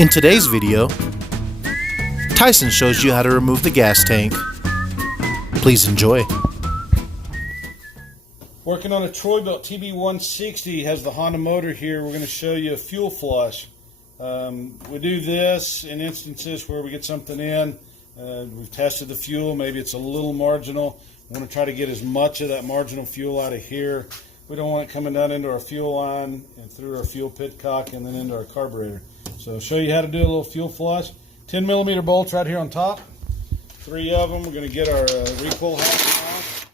In today's video, Tyson shows you how to remove the gas tank. Please enjoy. Working on a Troy-Bilt TB160, has the Honda motor here. We're going to show you a fuel flush. We do this in instances where we get something in, we've tested the fuel, maybe it's a little marginal. We want to try to get as much of that marginal fuel out of here. We don't want it coming down into our fuel line and through our fuel pitcock and then into our carburetor. So I'll show you how to do a little fuel flush. 10 millimeter bolts right here on top. 3 of them. We're going to get our recoil housing off.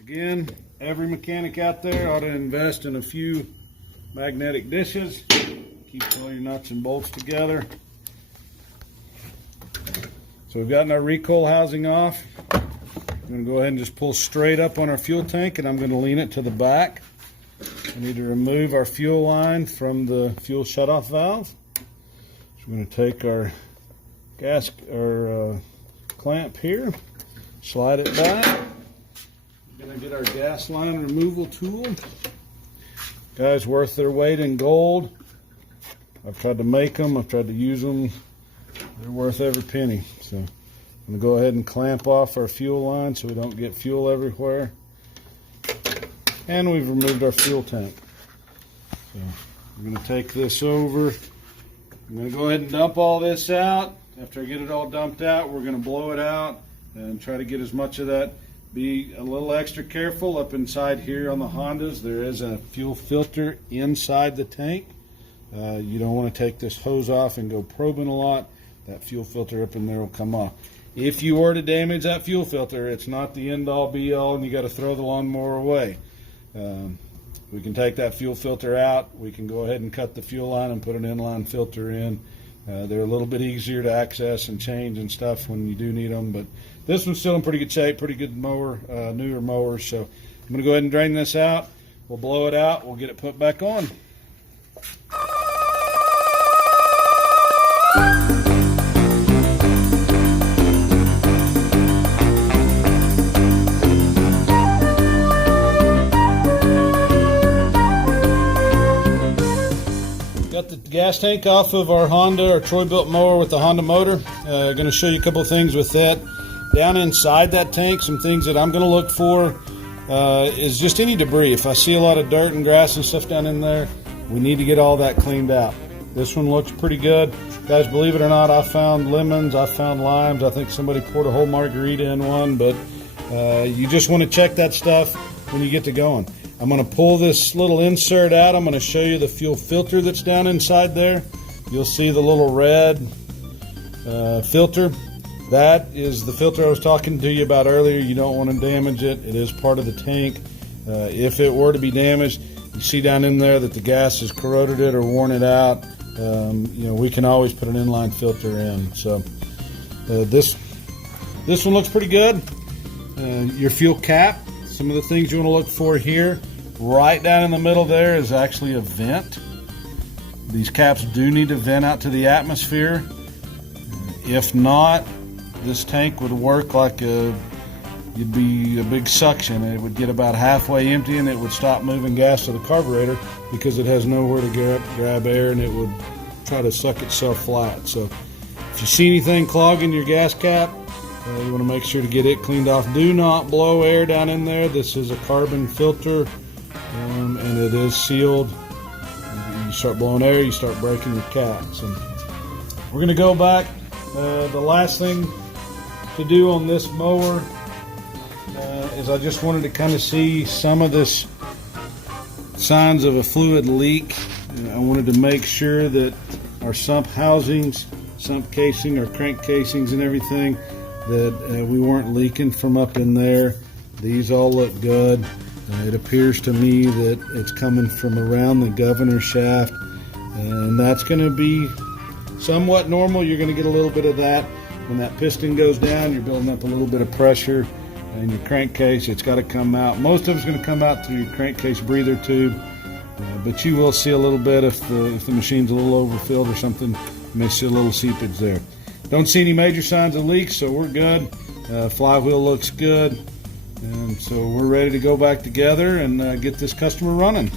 Again, every mechanic out there ought to invest in a few magnetic dishes. Keep all your nuts and bolts together. So we've gotten our recoil housing off. I'm going to go ahead and just pull straight up on our fuel tank, and I'm going to lean it to the back. We need to remove our fuel line from the fuel shutoff valve. So we're going to take our clamp here, slide it back. We're going to get our gas line removal tool. Guys, worth their weight in gold. I've tried to make them, I've tried to use them. They're worth every penny. So I'm going to go ahead and clamp off our fuel line so we don't get fuel everywhere. And we've removed our fuel tank. So I'm going to take this over. I'm going to go ahead and dump all this out. After I get it all dumped out, we're going to blow it out and try to get as much of that. Be a little extra careful up inside here on the Hondas. There is a fuel filter inside the tank. You don't want to take this hose off and go probing a lot. That fuel filter up in there will come off. If you were to damage that fuel filter, it's not the end-all be-all and you got to throw the lawnmower away. We can take that fuel filter out. We can go ahead and cut the fuel line and put an inline filter in. They're a little bit easier to access and change and stuff when you do need them, but this one's still in pretty good shape, pretty good mower, newer mower. So I'm going to go ahead and drain this out. We'll blow it out. We'll get it put back on. Got the gas tank off of our Honda, our Troy-Bilt mower with the Honda motor. Going to show you a couple of things with that. Down inside that tank, some things that I'm going to look for is just any debris. If I see a lot of dirt and grass and stuff down in there, we need to get all that cleaned out. This one looks pretty good. Guys, believe it or not, I found lemons, I found limes. I think somebody poured a whole margarita in one, but you just want to check that stuff when you get to going. I'm going to pull this little insert out. I'm going to show you the fuel filter that's down inside there. You'll see the little red filter. That is the filter I was talking to you about earlier. You don't want to damage it. It is part of the tank. If it were to be damaged, you see down in there that the gas has corroded it or worn it out. We can always put an inline filter in. So this one looks pretty good. Your fuel cap. Some of the things you want to look for here, right down in the middle there is actually a vent. These caps do need to vent out to the atmosphere. If not, this tank would work like you'd be a big suction. It would get about halfway empty and it would stop moving gas to the carburetor because it has nowhere to grab air and it would try to suck itself flat. So if you see anything clogging your gas cap, you want to make sure to get it cleaned off. Do not blow air down in there. This is a carbon filter and it is sealed. You start blowing air, you start breaking your caps. And we're going to go back. The last thing to do on this mower is I just wanted to kind of see some of this signs of a fluid leak. I wanted to make sure that our sump housings, sump casing, our crank casings and everything, that we weren't leaking from up in there. These all look good. It appears to me that it's coming from around the governor shaft, and that's going to be somewhat normal. You're going to get a little bit of that. When that piston goes down, you're building up a little bit of pressure in your crankcase. It's got to come out. Most of it's going to come out through your crankcase breather tube, but you will see a little bit if the machine's a little overfilled or something. You may see a little seepage there. Don't see any major signs of leaks, so we're good. Flywheel looks good. And so we're ready to go back together and get this customer running.